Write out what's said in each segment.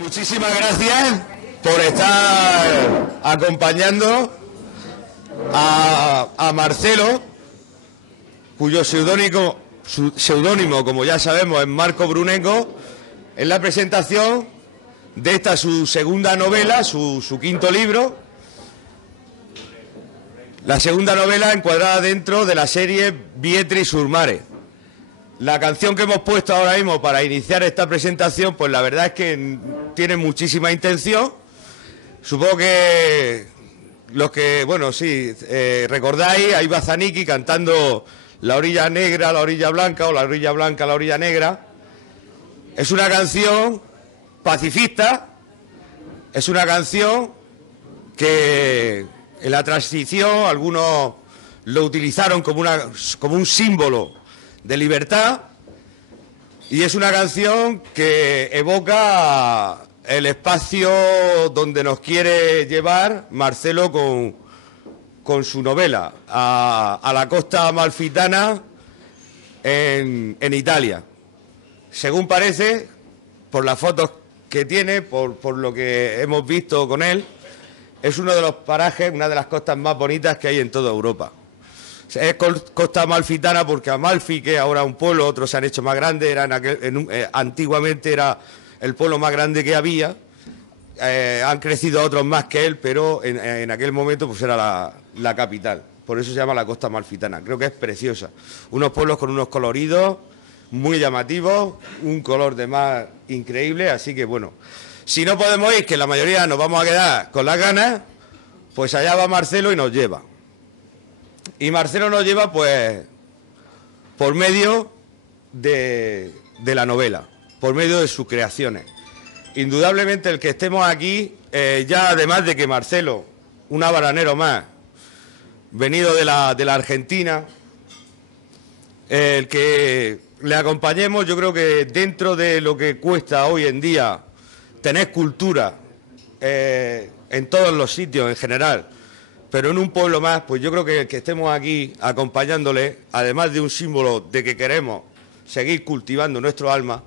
Muchísimas gracias por estar acompañando a Marcelo, cuyo seudónimo, como ya sabemos, es Marco Brunengo, en la presentación de esta su segunda novela, su quinto libro, la segunda novela encuadrada dentro de la serie Vietri sul mare. La canción que hemos puesto ahora mismo para iniciar esta presentación, pues la verdad es que tiene muchísima intención. Supongo que los que, bueno, sí, recordáis, ahí va Zanicki cantando La orilla negra, la orilla blanca, o La orilla blanca, la orilla negra. Es una canción pacifista, es una canción que en la transición algunos lo utilizaron como un símbolo de libertad, y es una canción que evoca el espacio donde nos quiere llevar Marcelo con su novela, a la costa amalfitana en Italia. Según parece, por las fotos que tiene, por lo que hemos visto con él, es uno de los parajes, una de las costas más bonitas que hay en toda Europa. Es costa amalfitana porque Amalfi, que ahora es un pueblo, otros se han hecho más grandes, antiguamente era el pueblo más grande que había, han crecido otros más que él, pero en aquel momento pues era la capital, por eso se llama la costa amalfitana. Creo que es preciosa, unos pueblos con unos coloridos muy llamativos, un color de mar increíble, así que bueno, si no podemos ir, que la mayoría nos vamos a quedar con las ganas, pues allá va Marcelo y nos lleva. Y Marcelo nos lleva, pues, por medio de la novela, por medio de sus creaciones. Indudablemente el que estemos aquí, ya además de que Marcelo, un habanero más, venido de la Argentina, el que le acompañemos, yo creo que dentro de lo que cuesta hoy en día tener cultura en todos los sitios en general, pero en un pueblo más, pues yo creo que el que estemos aquí acompañándole, además de un símbolo de que queremos seguir cultivando nuestro alma,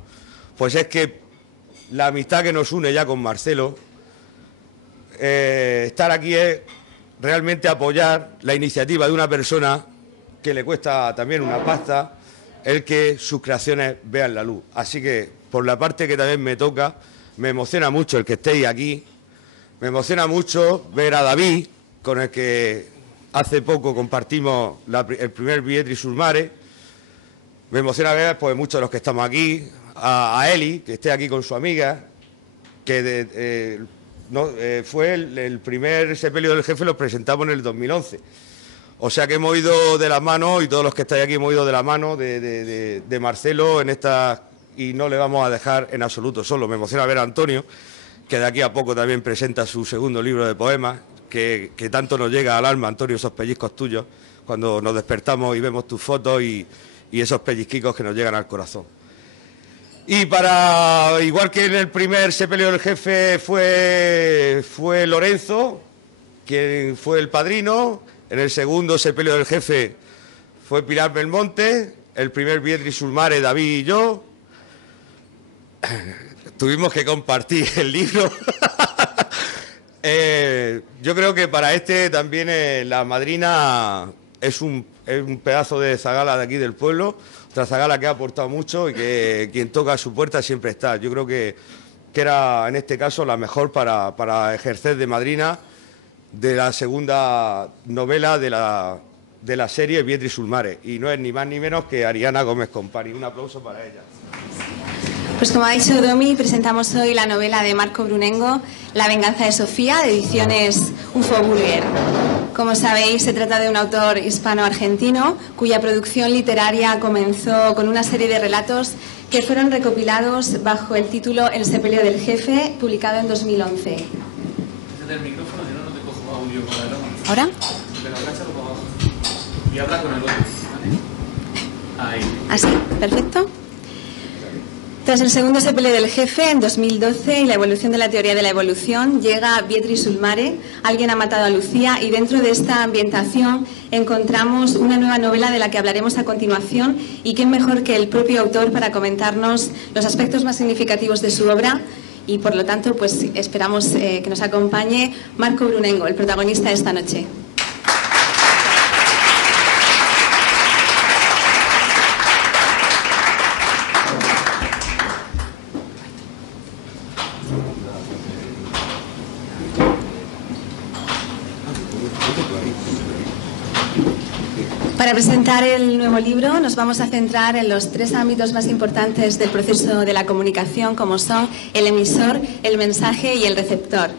pues es que la amistad que nos une ya con Marcelo, estar aquí es realmente apoyar la iniciativa de una persona que le cuesta también una pasta el que sus creaciones vean la luz. Así que, por la parte que también me toca, me emociona mucho el que estéis aquí, me emociona mucho ver a David, con el que hace poco compartimos el primer Vietri sul mare. Me emociona ver pues muchos de los que estamos aquí, a Eli, que esté aquí con su amiga, que fue el primer sepelio del jefe, lo presentamos en el 2011. O sea que hemos ido de la mano, y todos los que estáis aquí hemos ido de la mano de Marcelo en esta, y no le vamos a dejar en absoluto solo. Me emociona ver a Antonio, que de aquí a poco también presenta su segundo libro de poemas, que tanto nos llega al alma, Antonio, esos pellizcos tuyos, cuando nos despertamos y vemos tus fotos y esos pellizquicos que nos llegan al corazón. Y igual que en el primer sepelio del jefe fue Lorenzo, quien fue el padrino, en el segundo sepelio del jefe fue Pilar Belmonte, el primer Vietri sul mare David y yo. Tuvimos que compartir el libro. Yo creo que para este también la madrina es un pedazo de zagala de aquí del pueblo, otra zagala que ha aportado mucho y que quien toca a su puerta siempre está. Yo creo que era en este caso la mejor para ejercer de madrina de la segunda novela de la serie Vietri sul mare, y no es ni más ni menos que Ariana Gómez Compari. Un aplauso para ella. Pues como ha dicho Domi, presentamos hoy la novela de Marco Brunengo, La venganza de Sofía, de ediciones UFO Burger. Como sabéis, se trata de un autor hispano-argentino cuya producción literaria comenzó con una serie de relatos que fueron recopilados bajo el título El sepelio del jefe, publicado en 2011. El micrófono, si no, no te cojo audio con el aroma. ¿Ahora? Pero agáchalo para abajo. Y habla con el otro. Ahí. ¿Así? ¿Perfecto? Tras el segundo sepelio del jefe, en 2012, y la evolución de la teoría de la evolución, llega Vietri sul mare, Alguien ha matado a Lucía, y dentro de esta ambientación encontramos una nueva novela de la que hablaremos a continuación, y quién mejor que el propio autor para comentarnos los aspectos más significativos de su obra y por lo tanto pues esperamos que nos acompañe Marco Brunengo, el protagonista de esta noche. Para presentar el nuevo libro nos vamos a centrar en los 3 ámbitos más importantes del proceso de la comunicación, como son el emisor, el mensaje y el receptor.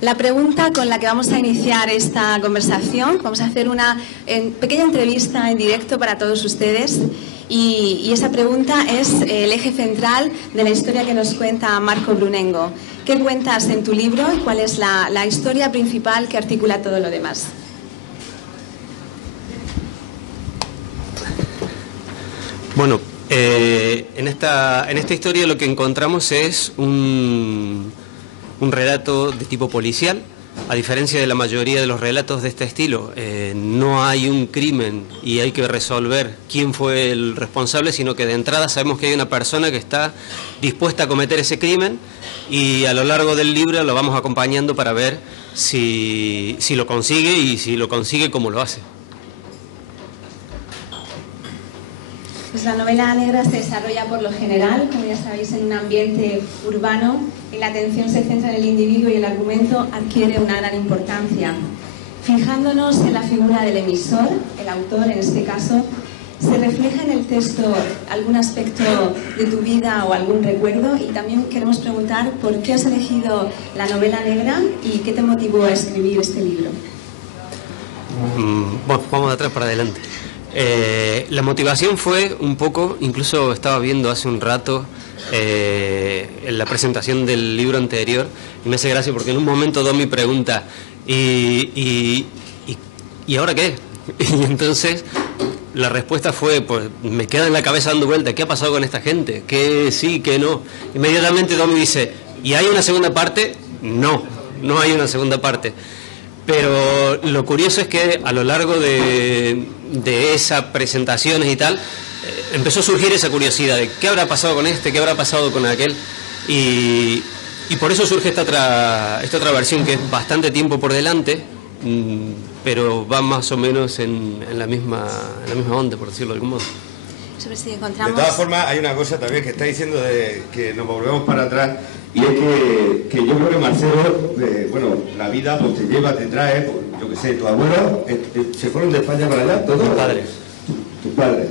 La pregunta con la que vamos a iniciar esta conversación, vamos a hacer una pequeña entrevista en directo para todos ustedes, y esa pregunta es el eje central de la historia que nos cuenta Marco Brunengo. ¿Qué cuentas en tu libro y cuál es la historia principal que articula todo lo demás? Bueno, en esta historia lo que encontramos es un relato de tipo policial. A diferencia de la mayoría de los relatos de este estilo, no hay un crimen y hay que resolver quién fue el responsable, sino que de entrada sabemos que hay una persona que está dispuesta a cometer ese crimen, y a lo largo del libro lo vamos acompañando para ver si lo consigue, y si lo consigue, cómo lo hace. Pues la novela negra se desarrolla por lo general, como ya sabéis, en un ambiente urbano, y la atención se centra en el individuo y el argumento adquiere una gran importancia. Fijándonos en la figura del emisor, el autor en este caso, ¿se refleja en el texto algún aspecto de tu vida o algún recuerdo? Y también queremos preguntar por qué has elegido la novela negra y qué te motivó a escribir este libro. Bueno, vamos de atrás para adelante. La motivación fue un poco, incluso estaba viendo hace un rato en la presentación del libro anterior, y me hace gracia porque en un momento Domi pregunta, ¿y ahora qué? Y entonces la respuesta fue, pues me queda en la cabeza dando vuelta, ¿qué ha pasado con esta gente? ¿Qué sí, qué no? Inmediatamente Domi dice, ¿y hay una segunda parte? No, no hay una segunda parte. Pero lo curioso es que a lo largo de esas presentaciones y tal, empezó a surgir esa curiosidad de qué habrá pasado con este, qué habrá pasado con aquel, y por eso surge esta otra versión, que es bastante tiempo por delante, pero va más o menos en la misma onda, por decirlo de algún modo. Si encontramos... De todas formas, hay una cosa también que está diciendo de que nos volvemos para atrás, y es que yo creo que Marcelo, bueno, la vida pues te lleva, te trae, pues, yo qué sé, tu abuelo, ¿se fueron de España para allá todos? Mis padres. Tus padres.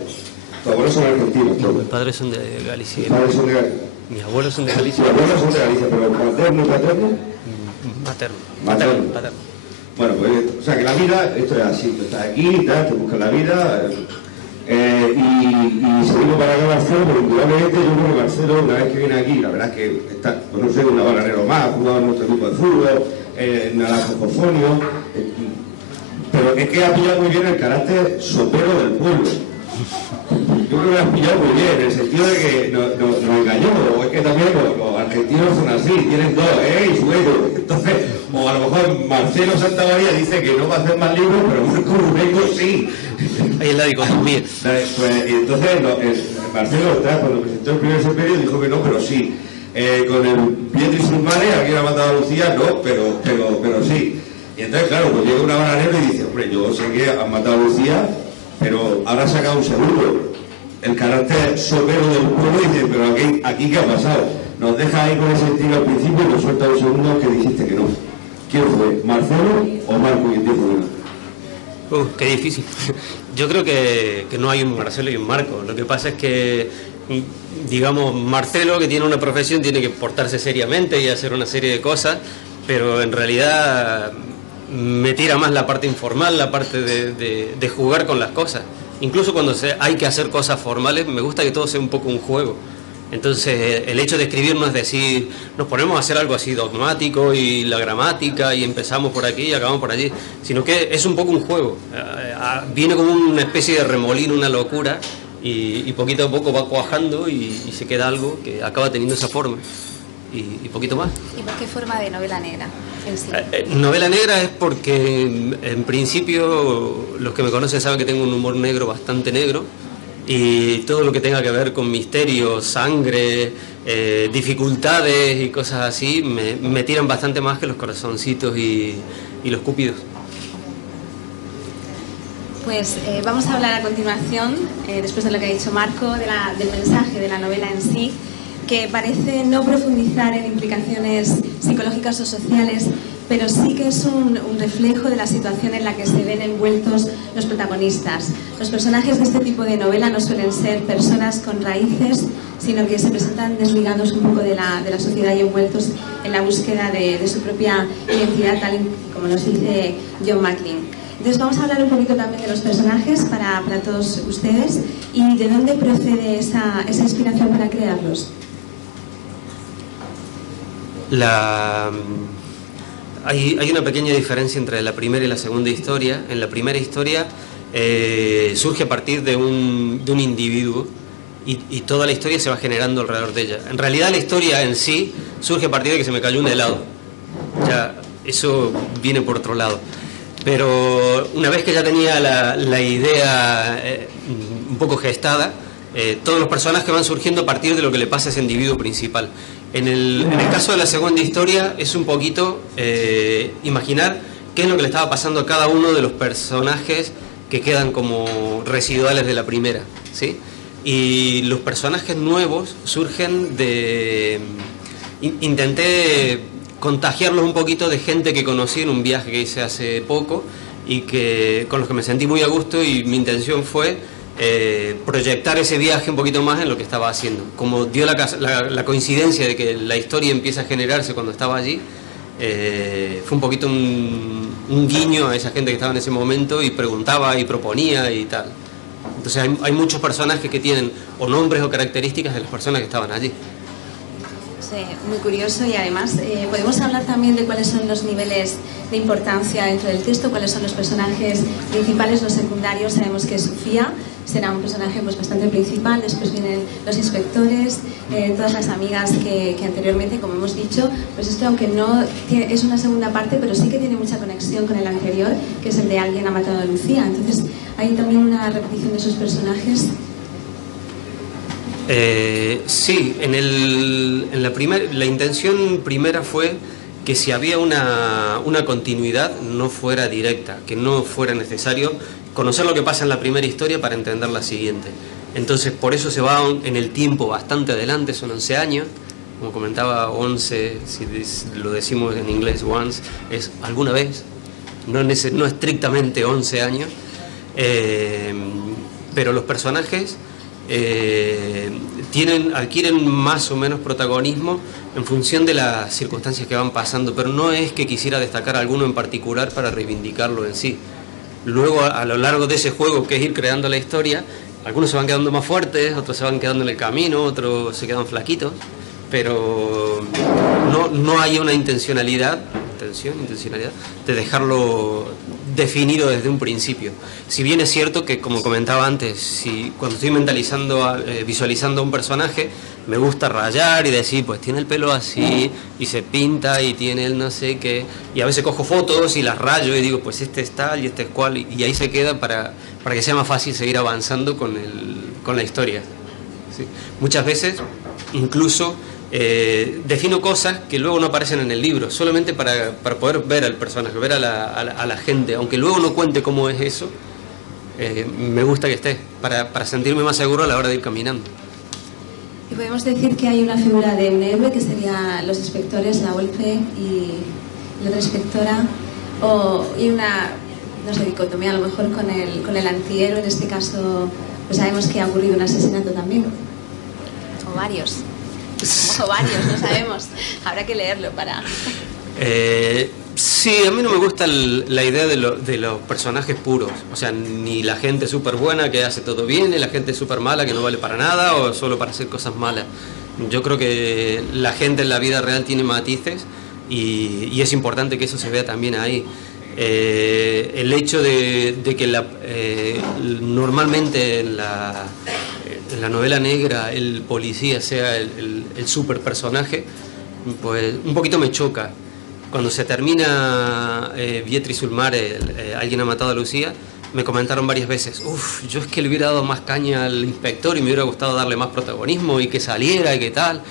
Tus abuelos son argentinos todos. Mis padres son de Galicia. Tus padres son de Galicia. Mis abuelos son de Galicia. Tus abuelos son de Galicia, pero ¿materno y paterno? Materno. Bueno, pues, o sea que la vida, esto es así, tú estás aquí, te buscas la vida, y seguimos para acá Marcelo, pero indudablemente yo creo que Marcelo, una vez que viene aquí, la verdad es que está, pues no sé, un bananero más, ha jugado en nuestro equipo de fútbol, en Naranjofonio, pero es que ha pillado muy bien el carácter sopero del pueblo. Yo creo que lo has pillado muy bien, en el sentido de que nos engañó, o es que también los argentinos son así, tienen dos, y suelo. Entonces, o a lo mejor Marcelo Santamaría dice que no va a hacer más libros, pero Marco Brunengo sí. Ahí es la dicotomía. Pues, y entonces Marcelo, cuando presentó el primer sepelio, dijo que no, pero sí. Con el Pietri Surmare, alguien ha matado a Lucía, no, pero sí. Y entonces, claro, pues llega una bananera y dice, hombre, yo sé que han matado a Lucía, pero ahora ha sacado un segundo. El carácter sopero del pueblo, y dice, pero aquí ¿qué ha pasado? Nos deja ahí con ese estilo al principio y nos suelta un segundo que dijiste que no. ¿Quién fue? ¿Marcelo o Marco quien dijo que no? Qué difícil. Yo creo que no hay un Marcelo y un Marco. Lo que pasa es que, digamos, Marcelo, que tiene una profesión, tiene que portarse seriamente y hacer una serie de cosas, pero en realidad me tira más la parte informal, la parte de jugar con las cosas. Incluso cuando hay que hacer cosas formales, me gusta que todo sea un poco un juego. Entonces, el hecho de escribir no es decir, nos ponemos a hacer algo así dogmático y la gramática y empezamos por aquí y acabamos por allí, sino que es un poco un juego. Viene como una especie de remolino, una locura, y poquito a poco va cuajando y se queda algo que acaba teniendo esa forma. Y poquito más. ¿Y por qué forma de novela negra en sí? Novela negra es porque, en principio, los que me conocen saben que tengo un humor negro bastante negro, y todo lo que tenga que ver con misterio, sangre, dificultades y cosas así me tiran bastante más que los corazoncitos y los cúpidos. Pues vamos a hablar a continuación, después de lo que ha dicho Marco, del mensaje de la novela en sí, que parece no profundizar en implicaciones psicológicas o sociales, pero sí que es un reflejo de la situación en la que se ven envueltos los protagonistas. Los personajes de este tipo de novela no suelen ser personas con raíces, sino que se presentan desligados un poco de la sociedad y envueltos en la búsqueda de su propia identidad, tal como nos dice John Maclean. Entonces vamos a hablar un poquito también de los personajes para todos ustedes y de dónde procede esa inspiración para crearlos. Hay una pequeña diferencia entre la primera y la segunda historia. En la primera historia surge a partir de un individuo y toda la historia se va generando alrededor de ella. En realidad la historia en sí surge a partir de que se me cayó un helado. Ya, eso viene por otro lado. Pero una vez que ya tenía la idea un poco gestada, todos los personajes van surgiendo a partir de lo que le pasa a ese individuo principal. En el caso de la segunda historia es un poquito imaginar qué es lo que le estaba pasando a cada uno de los personajes que quedan como residuales de la primera, ¿sí? Y los personajes nuevos surgen de... Intenté contagiarlos un poquito de gente que conocí en un viaje que hice hace poco y con los que me sentí muy a gusto, y mi intención fue proyectar ese viaje un poquito más en lo que estaba haciendo. Como dio la coincidencia de que la historia empieza a generarse cuando estaba allí, fue un poquito un guiño a esa gente que estaba en ese momento y preguntaba y proponía y tal. Entonces hay muchos personajes que tienen o nombres o características de las personas que estaban allí. Sí, muy curioso, y además podemos hablar también de cuáles son los niveles de importancia dentro del texto, cuáles son los personajes principales, los secundarios. Sabemos que Sofía será un personaje pues bastante principal, después vienen los inspectores, todas las amigas que anteriormente, como hemos dicho, pues esto, aunque no es una segunda parte, pero sí que tiene mucha conexión con el anterior, que es el de Alguien ha matado a Lucía. Entonces hay también una repetición de esos personajes. Sí, la intención primera fue que si había una continuidad no fuera directa, que no fuera necesario conocer lo que pasa en la primera historia para entender la siguiente. Entonces por eso se va en el tiempo bastante adelante, son 11 años, como comentaba, 11, si lo decimos en inglés once, es alguna vez, no estrictamente 11 años, pero los personajes adquieren más o menos protagonismo en función de las circunstancias que van pasando, pero no es que quisiera destacar alguno en particular para reivindicarlo en sí. Luego, a lo largo de ese juego que es ir creando la historia, algunos se van quedando más fuertes, otros se van quedando en el camino, otros se quedan flaquitos, pero no hay una intencionalidad de dejarlo definido desde un principio. Si bien es cierto que, como comentaba antes, cuando estoy visualizando a un personaje, me gusta rayar y decir, pues tiene el pelo así, y se pinta, y tiene el no sé qué, y a veces cojo fotos y las rayo y digo, pues este es tal y este es cual, y ahí se queda para que sea más fácil seguir avanzando con la historia. ¿Sí? Muchas veces, incluso, defino cosas que luego no aparecen en el libro, solamente para poder ver al personaje, ver a la gente, aunque luego no cuente cómo es eso, me gusta que esté, para sentirme más seguro a la hora de ir caminando. Y podemos decir que hay una figura de un héroe, que serían los inspectores, la Wolfe y la otra inspectora, y una, no sé, dicotomía a lo mejor con el antihéroe. En este caso, pues sabemos que ha ocurrido un asesinato también. O varios. O varios, no sabemos. Habrá que leerlo para... Sí, a mí no me gusta la idea de los personajes puros. O sea, ni la gente súper buena que hace todo bien, ni la gente súper mala que no vale para nada o solo para hacer cosas malas. Yo creo que la gente en la vida real tiene matices y es importante que eso se vea también ahí. El hecho de que normalmente en la novela negra el policía sea el super personaje, pues un poquito me choca. Cuando se termina Vietri Sulmare, Alguien ha matado a Lucía, me comentaron varias veces, yo es que le hubiera dado más caña al inspector y me hubiera gustado darle más protagonismo y que saliera y que tal.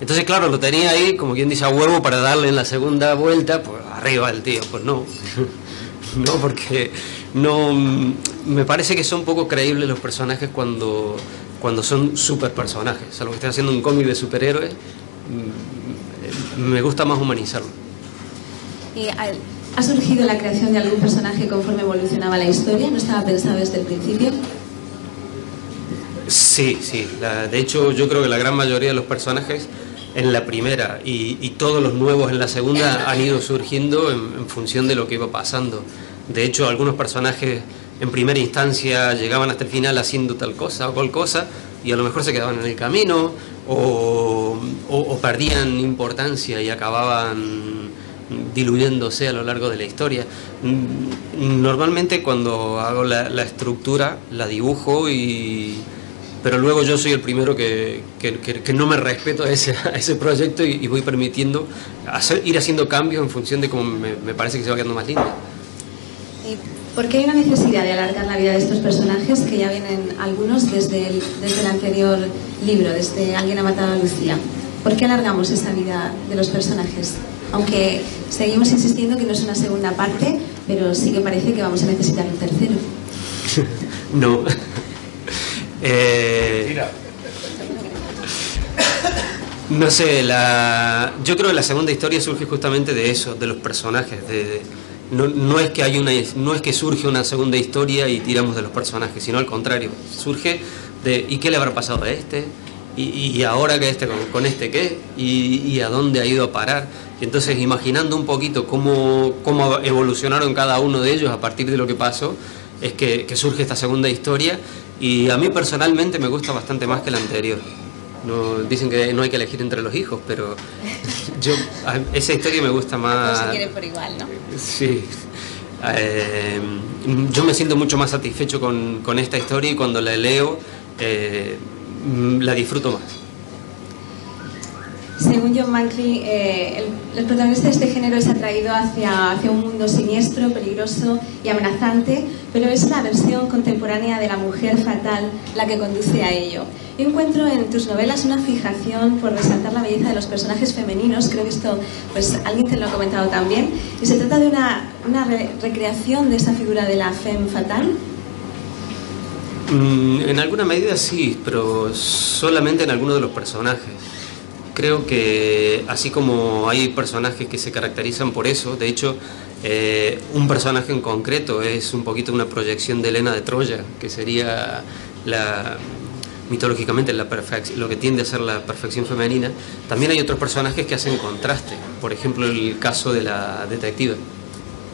Entonces, claro, lo tenía ahí, como quien dice, a huevo para darle en la segunda vuelta, pues arriba el tío. Pues no, no, porque no, me parece que son poco creíbles los personajes cuando son super personajes. O sea, lo que estoy haciendo un cómic de superhéroes, me gusta más humanizarlo. ¿Ha surgido la creación de algún personaje conforme evolucionaba la historia? ¿No estaba pensado desde el principio? Sí, sí. De hecho, yo creo que la gran mayoría de los personajes en la primera y todos los nuevos en la segunda han ido surgiendo en función de lo que iba pasando. De hecho, algunos personajes en primera instancia llegaban hasta el final haciendo tal cosa o cual cosa y a lo mejor se quedaban en el camino o perdían importancia y acababan diluyéndose a lo largo de la historia. Normalmente cuando hago la estructura la dibujo pero luego yo soy el primero que no me respeto a ese proyecto y voy permitiendo ir haciendo cambios en función de cómo me parece que se va quedando más lindo. ¿Por qué hay una necesidad de alargar la vida de estos personajes que ya vienen algunos desde el anterior libro, desde Alguien ha matado a Lucía? ¿Por qué alargamos esa vida de los personajes? Aunque seguimos insistiendo que no es una segunda parte, pero sí que parece que vamos a necesitar un tercero. No. No sé, yo creo que la segunda historia surge justamente de eso, de los personajes. No es que surge una segunda historia y tiramos de los personajes, sino al contrario, surge de ¿y qué le habrá pasado a este? Y ahora que con este qué, y a dónde ha ido a parar. Y entonces, imaginando un poquito cómo evolucionaron cada uno de ellos a partir de lo que pasó, es que surge esta segunda historia, y a mí personalmente me gusta bastante más que la anterior. Dicen que no hay que elegir entre los hijos, pero esa historia me gusta más. Todos se quieren por igual, ¿no? Sí. Yo me siento mucho más satisfecho con esta historia, y cuando la leo la disfruto más. Según John Mankley, el protagonista de este género es atraído hacia un mundo siniestro, peligroso y amenazante, pero es la versión contemporánea de la mujer fatal la que conduce a ello. Yo encuentro en tus novelas una fijación por resaltar la belleza de los personajes femeninos. Creo que esto, pues alguien te lo ha comentado también, y se trata de una recreación de esa figura de la femme fatal. En alguna medida sí, pero solamente en algunos de los personajes. Creo que así como hay personajes que se caracterizan por eso, de hecho, un personaje en concreto es un poquito una proyección de Helena de Troya, que sería mitológicamente lo que tiende a ser la perfección femenina. También hay otros personajes que hacen contraste, por ejemplo el caso de la detective,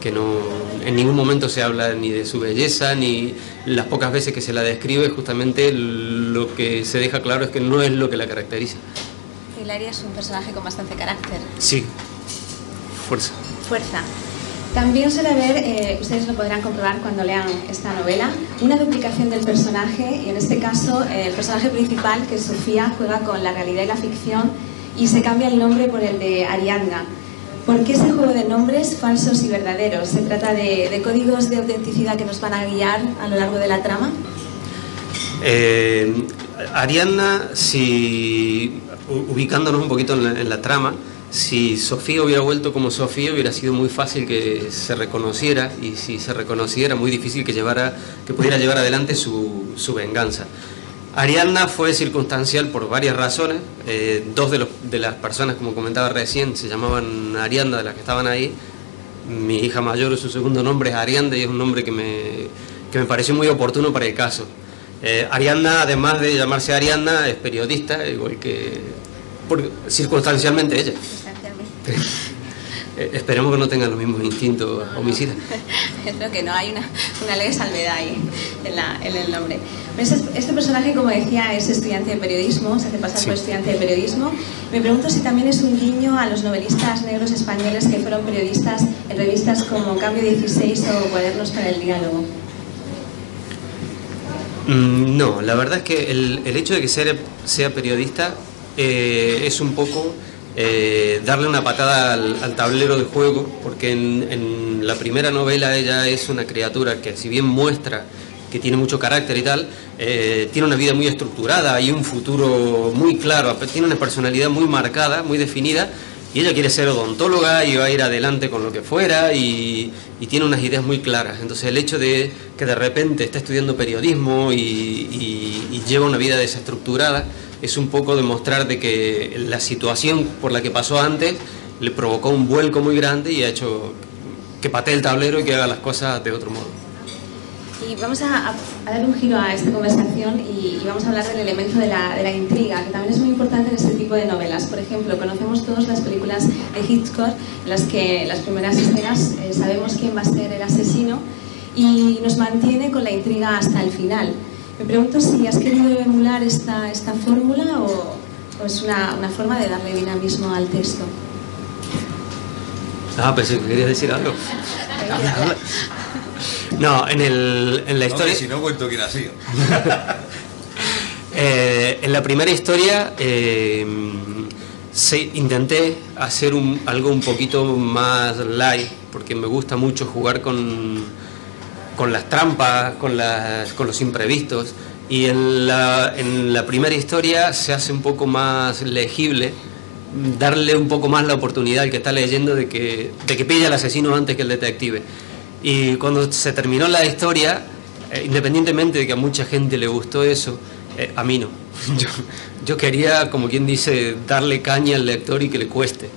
que en ningún momento se habla ni de su belleza, ni las pocas veces que se la describe, justamente lo que se deja claro es que no es lo que la caracteriza. Hilaria es un personaje con bastante carácter. Sí, fuerza. También suele haber, ustedes lo podrán comprobar cuando lean esta novela, una duplicación del personaje, y en este caso el personaje principal, que es Sofía, juega con la realidad y la ficción y se cambia el nombre por el de Ariadna. ¿Por qué ese juego de nombres falsos y verdaderos? ¿Se trata de códigos de autenticidad que nos van a guiar a lo largo de la trama? Ariadna, ubicándonos un poquito en la trama, si Sofía hubiera vuelto como Sofía, hubiera sido muy fácil que se reconociera, y si se reconociera, muy difícil que pudiera llevar adelante su venganza. Ariadna fue circunstancial por varias razones. Dos de las personas, como comentaba recién, se llamaban Ariadna, de las que estaban ahí. Mi hija mayor, su segundo nombre es Arianda, y es un nombre que me pareció muy oportuno para el caso. Ariadna, además de llamarse Ariadna, es periodista, igual que circunstancialmente ella. Esperemos que no tengan los mismos instintos homicidas. Creo que no, hay una leve salvedad ahí en el nombre. Este personaje, como decía, es estudiante de periodismo, se hace pasar por estudiante de periodismo. Me pregunto si también es un guiño a los novelistas negros españoles que fueron periodistas en revistas como Cambio 16 o Cuadernos para el Diálogo. No, la verdad es que el hecho de que sea periodista es un poco darle una patada al tablero de juego, porque en la primera novela ella es una criatura que, si bien muestra que tiene mucho carácter y tal, tiene una vida muy estructurada y un futuro muy claro, tiene una personalidad muy marcada, muy definida, y ella quiere ser odontóloga y va a ir adelante con lo que fuera, y tiene unas ideas muy claras. Entonces el hecho de que de repente está estudiando periodismo y lleva una vida desestructurada es un poco demostrar de que la situación por la que pasó antes le provocó un vuelco muy grande y ha hecho que patee el tablero y que haga las cosas de otro modo. Y vamos a dar un giro a esta conversación y vamos a hablar del elemento de la intriga, que también es muy importante en este tipo de novelas. Por ejemplo, conocemos todos las películas de Hitchcock, en las que las primeras escenas sabemos quién va a ser el asesino y nos mantiene con la intriga hasta el final. Me pregunto si has querido emular esta fórmula o es una forma de darle dinamismo al texto. Pensé que querías decir algo. No, en la historia... No, si no cuento quién ha sido. En la primera historia intenté hacer algo un poquito más light, porque me gusta mucho jugar con las trampas, con los imprevistos, y en la primera historia se hace un poco más legible, darle un poco más la oportunidad al que está leyendo de que pille al asesino antes que el detective. Y cuando se terminó la historia, independientemente de que a mucha gente le gustó eso, a mí no. Yo quería, como quien dice, darle caña al lector y que le cueste.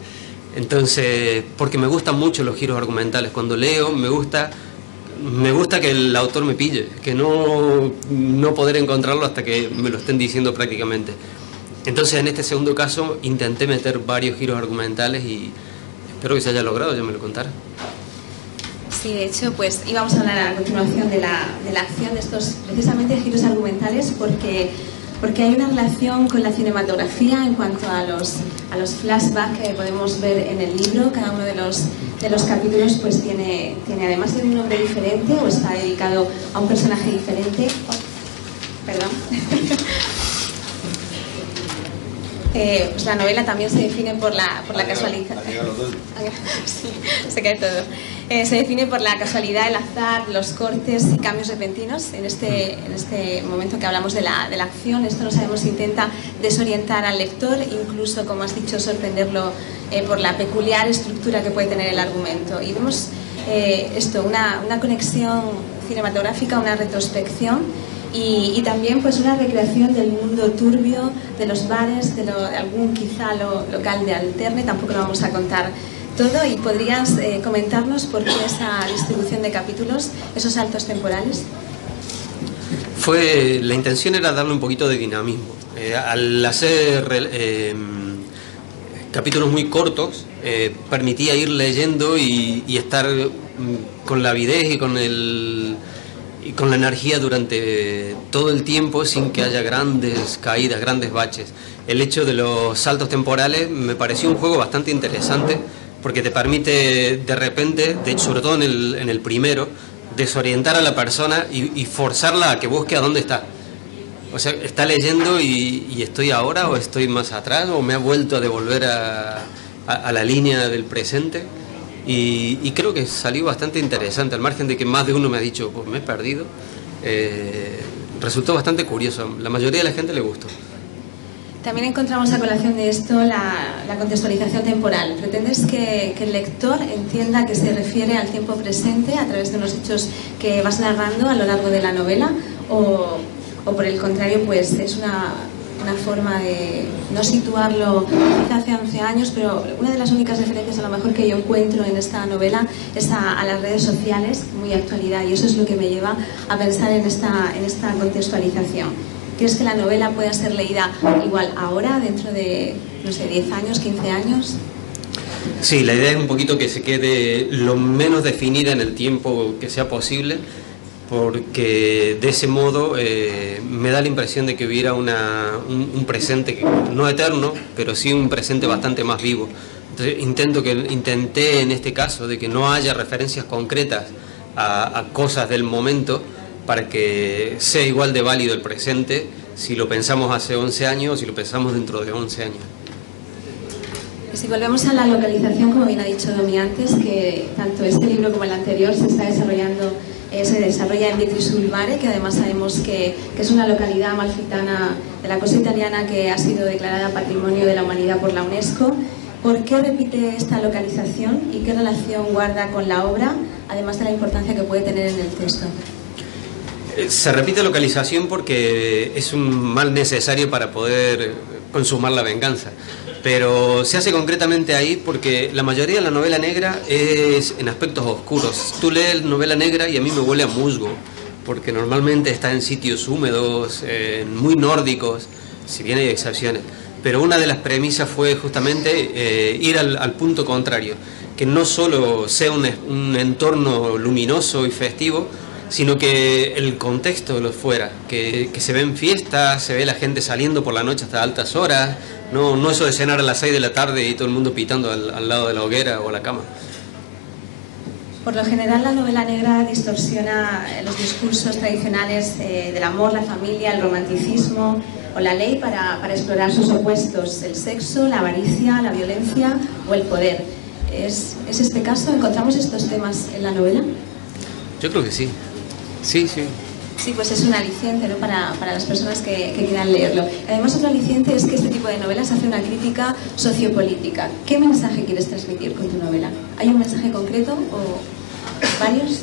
Entonces, porque me gustan mucho los giros argumentales. Cuando leo, me gusta que el autor me pille, que no poder encontrarlo hasta que me lo estén diciendo prácticamente. Entonces, en este segundo caso, intenté meter varios giros argumentales y espero que se haya logrado, ya me lo contará. Sí, de hecho, pues íbamos a hablar a continuación de la acción de estos precisamente giros argumentales porque hay una relación con la cinematografía en cuanto a los flashbacks que podemos ver en el libro. Cada uno de los capítulos pues tiene además de un nombre diferente o está dedicado a un personaje diferente. Perdón. Pues la novela también se define por la casualidad. Sí, se cae todo. Se define por la casualidad, el azar, los cortes y cambios repentinos. En este momento que hablamos de la acción, esto no sabemos si intenta desorientar al lector, incluso, como has dicho, sorprenderlo por la peculiar estructura que puede tener el argumento. Y vemos una conexión cinematográfica, una retrospección. Y también pues una recreación del mundo turbio, de los bares, de algún quizá local de alterne. Tampoco lo vamos a contar todo. ¿Y podrías comentarnos por qué esa distribución de capítulos, esos saltos temporales? La intención era darle un poquito de dinamismo. Al hacer capítulos muy cortos, permitía ir leyendo y estar con la avidez y con la energía durante todo el tiempo sin que haya grandes caídas, grandes baches. El hecho de los saltos temporales me pareció un juego bastante interesante porque te permite de repente, sobre todo en el primero, desorientar a la persona y forzarla a que busque a dónde está. O sea, está leyendo y estoy ahora o estoy más atrás o me ha vuelto a devolver a la línea del presente. Y creo que salió bastante interesante, al margen de que más de uno me ha dicho, pues me he perdido. Resultó bastante curioso, la mayoría de la gente le gustó. También encontramos a colación de esto la contextualización temporal. ¿Pretendes que el lector entienda que se refiere al tiempo presente a través de unos hechos que vas narrando a lo largo de la novela? ¿O por el contrario, pues es una forma de no situarlo quizá hace 11 años, pero una de las únicas referencias a lo mejor que yo encuentro en esta novela es a las redes sociales, muy actualidad, y eso es lo que me lleva a pensar en esta contextualización. ¿Crees que la novela pueda ser leída igual ahora, dentro de, no sé, 10 años, 15 años? Sí, la idea es un poquito que se quede lo menos definida en el tiempo que sea posible, porque de ese modo me da la impresión de que hubiera un presente, no eterno, pero sí un presente bastante más vivo. Entonces intenté en este caso de que no haya referencias concretas a cosas del momento para que sea igual de válido el presente si lo pensamos hace 11 años o si lo pensamos dentro de 11 años. Pues si volvemos a la localización, como bien ha dicho Domi antes, que tanto este libro como el anterior se desarrolla en Vietri sul Mare, que además sabemos que es una localidad amalfitana de la costa italiana que ha sido declarada Patrimonio de la Humanidad por la UNESCO. ¿Por qué repite esta localización y qué relación guarda con la obra, además de la importancia que puede tener en el texto? Se repite localización porque es un mal necesario para poder consumar la venganza. Pero se hace concretamente ahí porque la mayoría de la novela negra es en aspectos oscuros. Tú lees novela negra y a mí me huele a musgo, porque normalmente está en sitios húmedos, muy nórdicos, si bien hay excepciones. Pero una de las premisas fue justamente ir al punto contrario, que no solo sea un entorno luminoso y festivo, sino que el contexto lo fuera, que se ven fiestas, se ve la gente saliendo por la noche hasta altas horas, no eso de cenar a las 6 de la tarde y todo el mundo pitando al lado de la hoguera o la cama. Por lo general, la novela negra distorsiona los discursos tradicionales del amor, la familia, el romanticismo o la ley para explorar sus opuestos, el sexo, la avaricia, la violencia o el poder. ¿Es este caso? ¿Encontramos estos temas en la novela? Yo creo que sí. Sí. Sí, pues es un aliciente, ¿no?, para las personas que quieran leerlo. Además, otro aliciente es que este tipo de novelas hace una crítica sociopolítica. ¿Qué mensaje quieres transmitir con tu novela? ¿Hay un mensaje concreto o varios?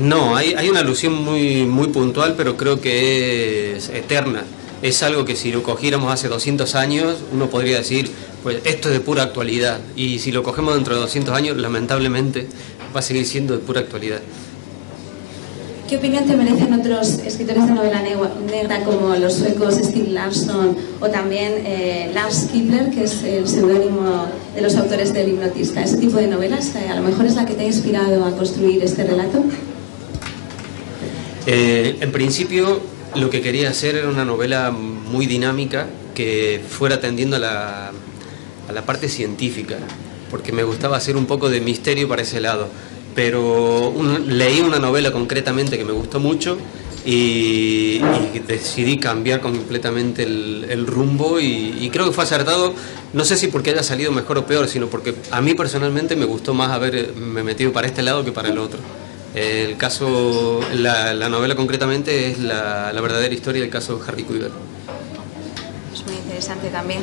No, hay una alusión muy puntual, pero creo que es eterna. Es algo que si lo cogiéramos hace 200 años, uno podría decir, pues esto es de pura actualidad. Y si lo cogemos dentro de 200 años, lamentablemente va a seguir siendo de pura actualidad. ¿Qué opinión te merecen otros escritores de novela negra como los suecos Stieg Larsson o también Lars Kepler, que es el seudónimo de los autores del Hipnotista? ¿Ese tipo de novelas a lo mejor es la que te ha inspirado a construir este relato? En principio lo que quería hacer era una novela muy dinámica que fuera tendiendo a la parte científica, porque me gustaba hacer un poco de misterio para ese lado. Pero leí una novela concretamente que me gustó mucho y decidí cambiar completamente el rumbo y creo que fue acertado, no sé si porque haya salido mejor o peor, sino porque a mí personalmente me gustó más haberme metido para este lado que para el otro. El caso, la novela concretamente es la verdadera historia del caso de Harry Kuiper. Es muy interesante también.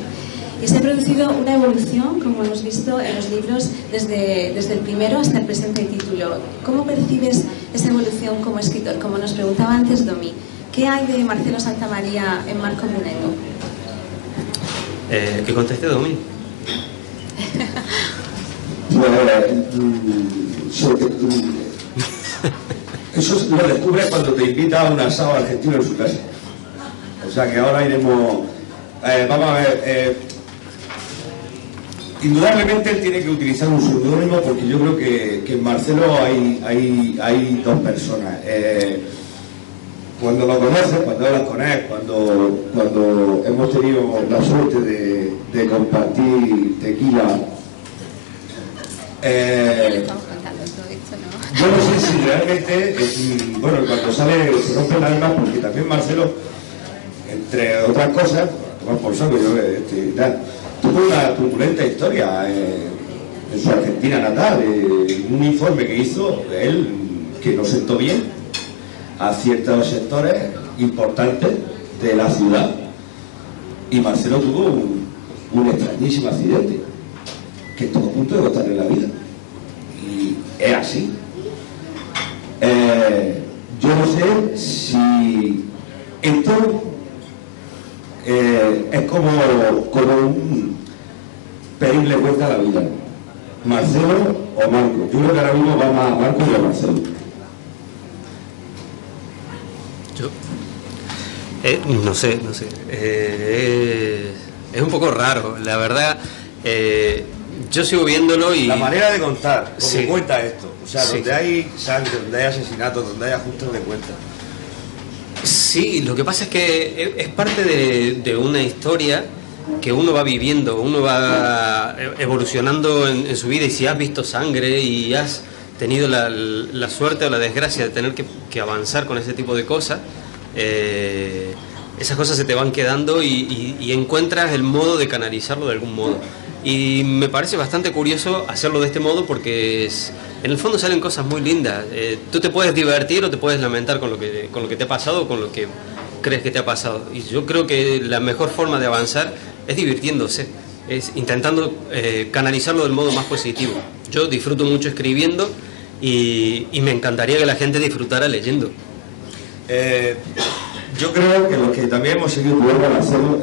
Y se ha producido una evolución, como hemos visto en los libros, desde el primero hasta el presente título. ¿Cómo percibes esa evolución como escritor? Como nos preguntaba antes Domi, ¿qué hay de Marcelo Santamaría en Marco Brunengo? Que conteste Domi. Eso lo descubres cuando te invita a un asado argentino en su casa. O sea que ahora iremos... vamos a ver... indudablemente él tiene que utilizar un seudónimo porque yo creo que en Marcelo hay dos personas. Cuando lo conoces, cuando hablas con él, cuando hemos tenido la suerte de compartir tequila, yo no sé si realmente, bueno, cuando sale se rompen las almas porque también Marcelo, entre otras cosas, tomar por saco yo tal, tuvo una turbulenta historia en su Argentina natal, un informe que hizo él que no sentó bien a ciertos sectores importantes de la ciudad, y Marcelo tuvo un extrañísimo accidente que estuvo a punto de costarle la vida, y es así. Yo no sé si esto es como un pedirle cuenta a la vida, Marcelo o Marco. Yo creo que ahora mismo va más a Marco que a Marcelo. Yo no sé. Es un poco raro, la verdad. Yo sigo viéndolo y... La manera de contar, porque sí, cuenta esto. O sea, sí, donde hay sangre, donde hay asesinatos, donde hay ajustes de cuentas. Sí, lo que pasa es que es parte de una historia que uno va viviendo, uno va evolucionando en su vida, y si has visto sangre y has tenido la suerte o la desgracia de tener que avanzar con ese tipo de cosas, esas cosas se te van quedando y encuentras el modo de canalizarlo de algún modo. Y me parece bastante curioso hacerlo de este modo porque en el fondo salen cosas muy lindas. Tú te puedes divertir o te puedes lamentar con lo que te ha pasado o con lo que crees que te ha pasado. Y yo creo que la mejor forma de avanzar es divirtiéndose, es intentando canalizarlo del modo más positivo. Yo disfruto mucho escribiendo y me encantaría que la gente disfrutara leyendo. Yo creo que los que también hemos seguido tu obra, Marcelo,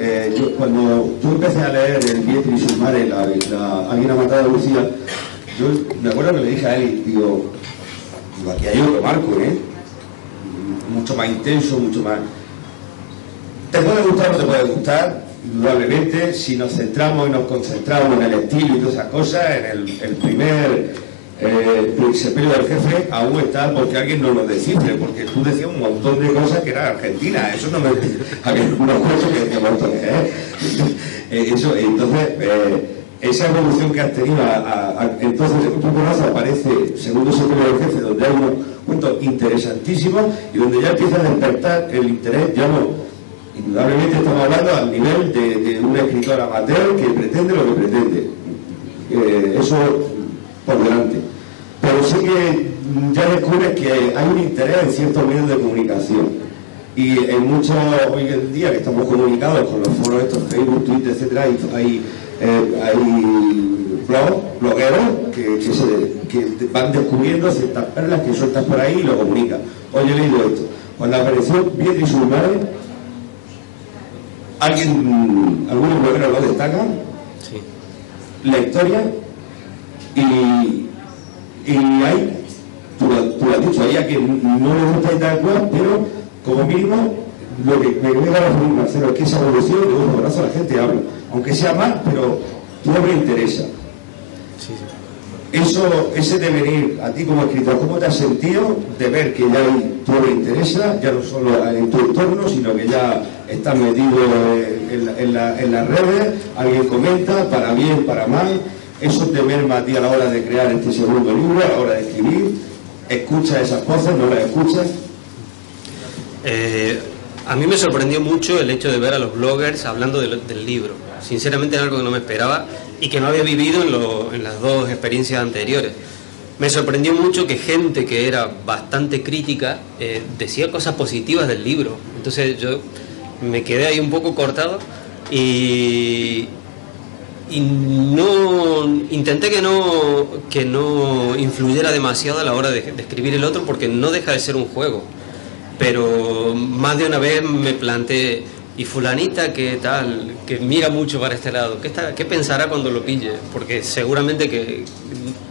cuando yo empecé a leer el Vietri Surmare, Alguien ha matado a Lucía, yo me acuerdo que le dije a él, digo, aquí hay otro Marco, mucho más intenso, mucho más... Te puede gustar o no te puede gustar, indudablemente, si nos centramos y nos concentramos en el estilo y todas esas cosas, en el primer sepelio del jefe, aún está porque alguien no nos descifre, porque tú decías un montón de cosas que eran argentinas, eso no me... Había unos cosas que decía montones, eso, entonces, esa evolución que has tenido, entonces en un poco aparece Segundo sepelio del jefe, donde hay unos cuentos interesantísimos y donde ya empieza a despertar el interés, ya no... Indudablemente estamos hablando al nivel de un escritor amateur que pretende lo que pretende. Eso por delante. Pero sí que ya descubres que hay un interés en ciertos medios de comunicación. Y en muchos, hoy en día que estamos comunicados con los foros estos, Facebook, Twitter, etcétera, hay blogueros que van descubriendo ciertas perlas que sueltas por ahí y lo comunican. Hoy he leído esto. Cuando apareció Vietri Surmare, algunos blogueros lo destacan, sí. La historia, y hay, tú lo has dicho, hay a quien no le gusta y tal cual, pero como mínimo, lo que me voy a referir, Marcelo, es que esa evolución de un abrazo a la gente habla, aunque sea mal, pero tu obra interesa. Sí, sí. Eso, ese devenir, a ti como escritor, ¿cómo te has sentido de ver que ya tu obra interesa, ya no solo en tu entorno, sino que ya estás metido en las redes, alguien comenta, para bien, para mal? Eso te merma a ti a la hora de crear este segundo libro, a la hora de escribir. ¿Escuchas esas voces? ¿No las escuchas? A mí me sorprendió mucho el hecho de ver a los bloggers hablando del libro. Sinceramente es algo que no me esperaba y que no había vivido en las dos experiencias anteriores. Me sorprendió mucho que gente que era bastante crítica decía cosas positivas del libro. Entonces yo me quedé ahí un poco cortado y no intenté que no influyera demasiado a la hora de escribir el otro, porque no deja de ser un juego. Pero más de una vez me planteé, y fulanita que tal, que mira mucho para este lado, ¿qué pensará cuando lo pille? Porque seguramente que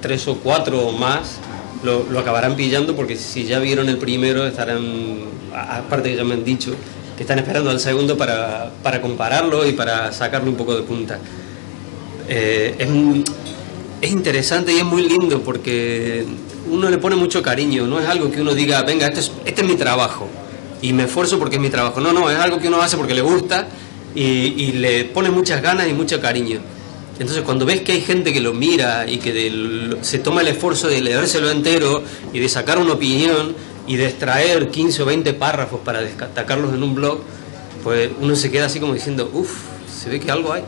3 o 4 o más lo acabarán pillando, porque si ya vieron el primero estarán, aparte que ya me han dicho que están esperando al segundo para compararlo y para sacarle un poco de punta. Es interesante y es muy lindo porque uno le pone mucho cariño, no es algo que uno diga, venga, este es mi trabajo y me esfuerzo porque es mi trabajo. No, es algo que uno hace porque le gusta y le pone muchas ganas y mucho cariño. Entonces cuando ves que hay gente que lo mira y que se toma el esfuerzo de leérselo entero y de sacar una opinión y de extraer 15 o 20 párrafos para destacarlos en un blog, pues uno se queda así como diciendo, uff, se ve que algo hay.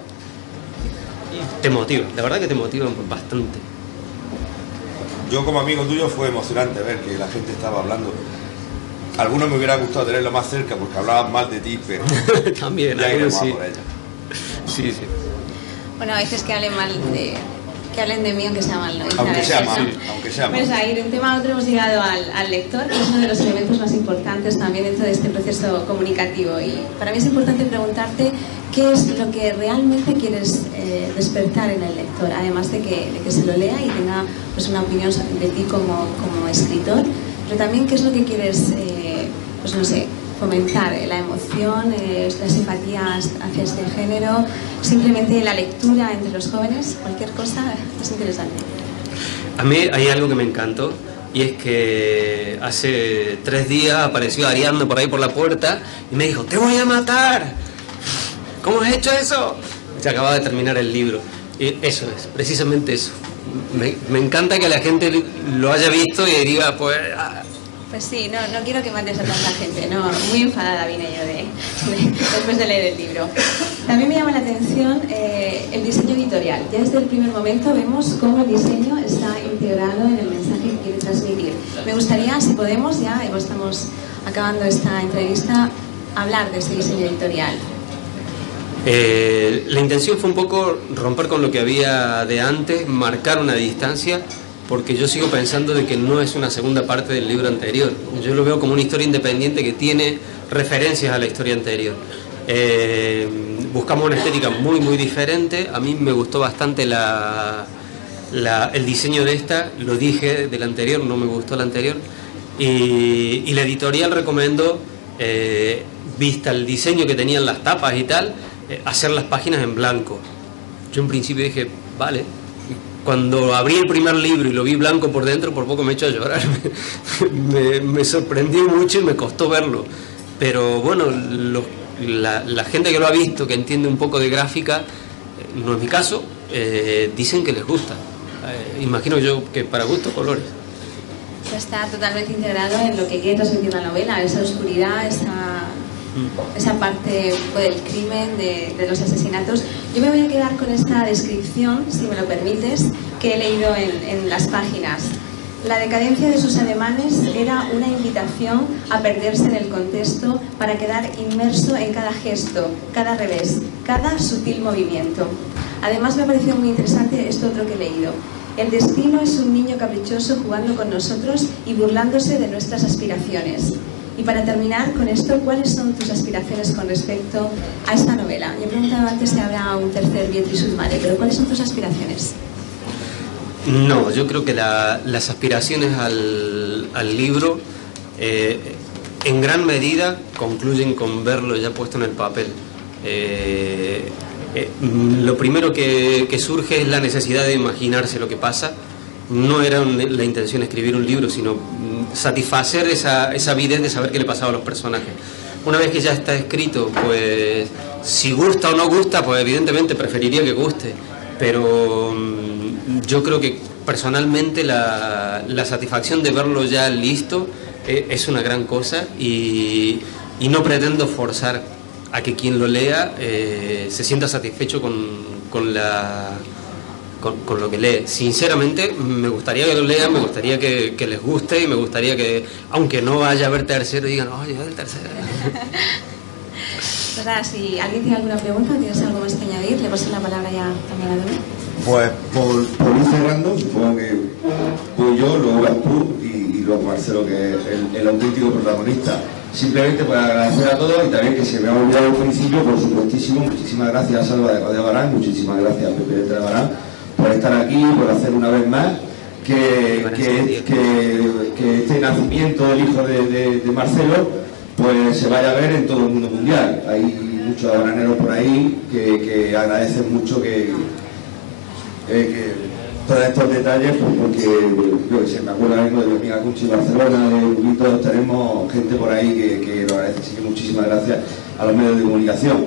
Te motiva, la verdad que te motiva bastante. Yo como amigo tuyo fue emocionante ver que la gente estaba hablando. Algunos me hubiera gustado tenerlo más cerca porque hablaban mal de ti, pero también, ya iremos sí. a por ella. Sí. Bueno, a veces que hablen mal que hablen de mí aunque sea mal, ¿no? Aunque sea mal, aunque sea mal. Pues ahí, de un tema a otro hemos llegado al lector, que es uno de los elementos más importantes también dentro de este proceso comunicativo. Y para mí es importante preguntarte qué es lo que realmente quieres despertar en el lector, además de que se lo lea y tenga pues una opinión de ti como escritor, pero también qué es lo que quieres, pues no sé, fomentar, la emoción, la simpatía hacia este género, simplemente la lectura entre los jóvenes, cualquier cosa es interesante. A mí hay algo que me encantó, y es que hace 3 días apareció Ariadna por ahí por la puerta y me dijo, ¡te voy a matar! ¿Cómo has hecho eso? Se acaba de terminar el libro. Y eso es, precisamente eso. Me encanta que la gente lo haya visto y diga, pues... Pues sí, no quiero que mates a tanta gente, no, muy enfadada vine yo después de leer el libro. También me llama la atención el diseño editorial. Ya desde el primer momento vemos cómo el diseño está integrado en el mensaje que quiere transmitir. Me gustaría, si podemos, ya estamos acabando esta entrevista, hablar de ese diseño editorial. La intención fue un poco romper con lo que había de antes, marcar una distancia, porque yo sigo pensando de que no es una segunda parte del libro anterior. Yo lo veo como una historia independiente que tiene referencias a la historia anterior. Buscamos una estética muy muy diferente. A mí me gustó bastante el diseño de esta, lo dije del anterior, no me gustó el anterior, y la editorial recomendó, vista el diseño que tenían las tapas y tal, hacer las páginas en blanco. Yo en principio dije, vale. Cuando abrí el primer libro y lo vi blanco por dentro, por poco me echo a llorar. Me sorprendió mucho y me costó verlo. Pero bueno, la gente que lo ha visto, que entiende un poco de gráfica, no es mi caso, dicen que les gusta. Imagino yo que para gusto, colores. Está totalmente integrado en lo que quiere transmitir la novela, esa oscuridad, esa parte del crimen, de los asesinatos. Yo me voy a quedar con esta descripción, si me lo permites, que he leído en las páginas. La decadencia de sus ademanes era una invitación a perderse en el contexto para quedar inmerso en cada gesto, cada revés, cada sutil movimiento. Además me ha parecido muy interesante esto otro que he leído. El destino es un niño caprichoso jugando con nosotros y burlándose de nuestras aspiraciones. Y para terminar con esto, ¿cuáles son tus aspiraciones con respecto a esta novela? Yo he preguntado antes si habrá un tercer Beatriz Usmare, pero ¿cuáles son tus aspiraciones? No, yo creo que las aspiraciones al libro en gran medida concluyen con verlo ya puesto en el papel. Lo primero que surge es la necesidad de imaginarse lo que pasa. No era la intención escribir un libro, sino satisfacer esa avidez de saber qué le pasaba a los personajes. Una vez que ya está escrito, pues si gusta o no gusta, pues evidentemente preferiría que guste, pero yo creo que personalmente la satisfacción de verlo ya listo es una gran cosa, y no pretendo forzar a que quien lo lea se sienta satisfecho con lo que lee. Sinceramente me gustaría que lo lean, me gustaría que les guste, y me gustaría que, aunque no vaya a haber tercero, digan, oye, el tercero. Pues nada, si alguien tiene alguna pregunta, ¿tienes algo más que añadir? Le paso la palabra ya también a Dani. Pues por ir cerrando, supongo que voy yo, luego vas tú y luego Marcelo, que es el auténtico protagonista. Simplemente pues agradecer a todos, y también que se me ha olvidado al principio, por supuestísimo, muchísimas gracias a Salva de Radio Barán, muchísimas gracias a Pepe de Barán por estar aquí, por hacer una vez más que este nacimiento del hijo de Marcelo pues se vaya a ver en todo el mundo mundial. Hay muchos bananeros por ahí que agradecen mucho que todos estos detalles, pues porque yo que sé, me acuerdo ahora mismo de mi amiga Conchi Barcelona, de y todos tenemos gente por ahí que lo agradece. Así que muchísimas gracias a los medios de comunicación.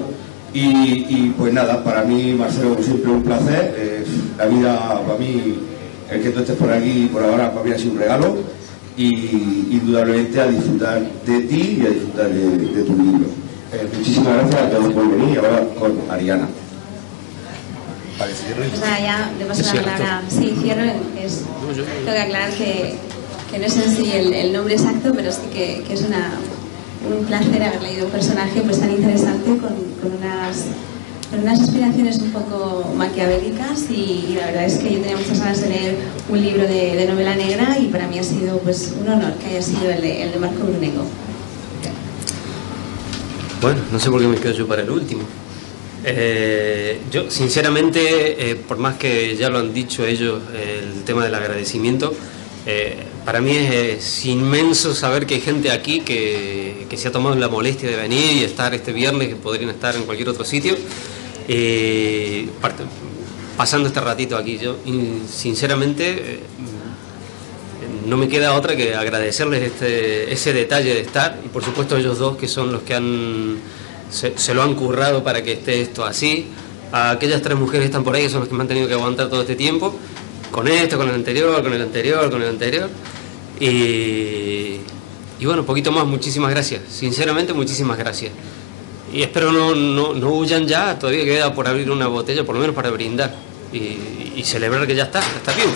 Y pues nada, para mí, Marcelo, como siempre, un placer. La vida, para mí, el que tú estés por aquí por ahora, para mí ha sido un regalo, y indudablemente a disfrutar de ti y a disfrutar de tu libro. Muchísimas gracias a todos por venir, y ahora con Ariana. Pues nada, ya le paso la palabra. Sí, cierro. Tengo que aclarar que no es en sí el nombre exacto, pero sí que es un placer haber leído un personaje pues tan interesante con unas aspiraciones un poco maquiavélicas, y la verdad es que yo tenía muchas ganas de leer un libro de novela negra, y para mí ha sido pues un honor que haya sido el de Marco Brunengo. Bueno, no sé por qué me quedo yo para el último. Yo sinceramente, por más que ya lo han dicho ellos, el tema del agradecimiento, para mí es inmenso saber que hay gente aquí que se ha tomado la molestia de venir y estar este viernes, que podrían estar en cualquier otro sitio, pasando este ratito aquí. Yo sinceramente no me queda otra que agradecerles ese detalle de estar, y por supuesto ellos dos, que son los que se lo han currado para que esté esto así. A aquellas 3 mujeres que están por ahí, que son los que me han tenido que aguantar todo este tiempo, con esto, con el anterior, con el anterior, con el anterior. Y bueno, un poquito más, muchísimas gracias. Sinceramente, muchísimas gracias. y espero no huyan ya, todavía queda por abrir una botella, por lo menos para brindar y celebrar que ya está vivo.